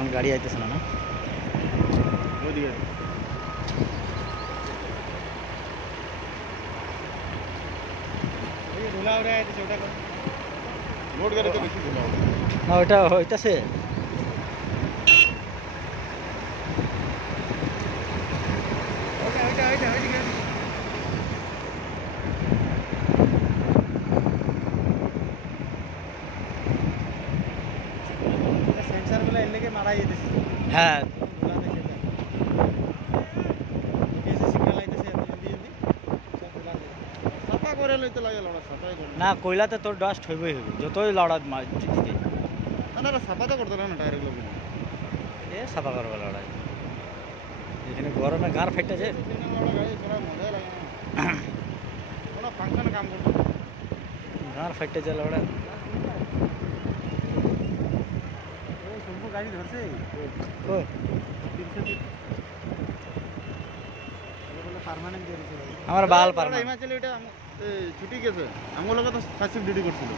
এখন গাড়ি আইতেছে না না ওদিকে এই ধুলা উড়ে আইতেছে ওটা কর লোড গাড়িতে বেশি ধুলা উড়ে না ওইটা হইতাছে ওটা ওইদিকে সেন্সর গুলো এর লেগে মারা যেতেছে হ্যাঁ না কইলাতে তোর ডাস্ট হইবই হইবে যতই লড়া দিতে সাফাতে করতে না টায়ার গুলো এ সাফা করবে লড়াই এখানে গরমে গার ফেটে যায় মজাই লাগে কোনো ফাংশনে কাম করতে গার ফেটে যায় লড়াই শম্ভু গাড়ি ধরছে পার্মানেন্ট আমার বাল পারমানেন্ট হিমাচলে এটা ছুটি গেছে আমার লোক তো ফার্স্ট শিফট ডিউটি করছিল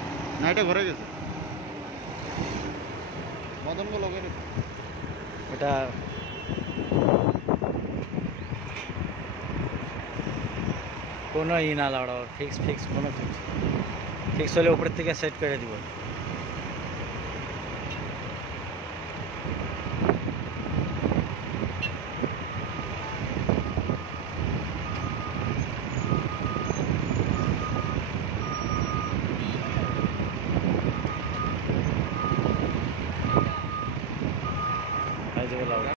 নাইটে ঘরে গেছে মদন গো লগে এটা কোনো ই না লড়াও ফিক্স কোনো ফিক্স হলে উপরের থেকে সেট করে দিব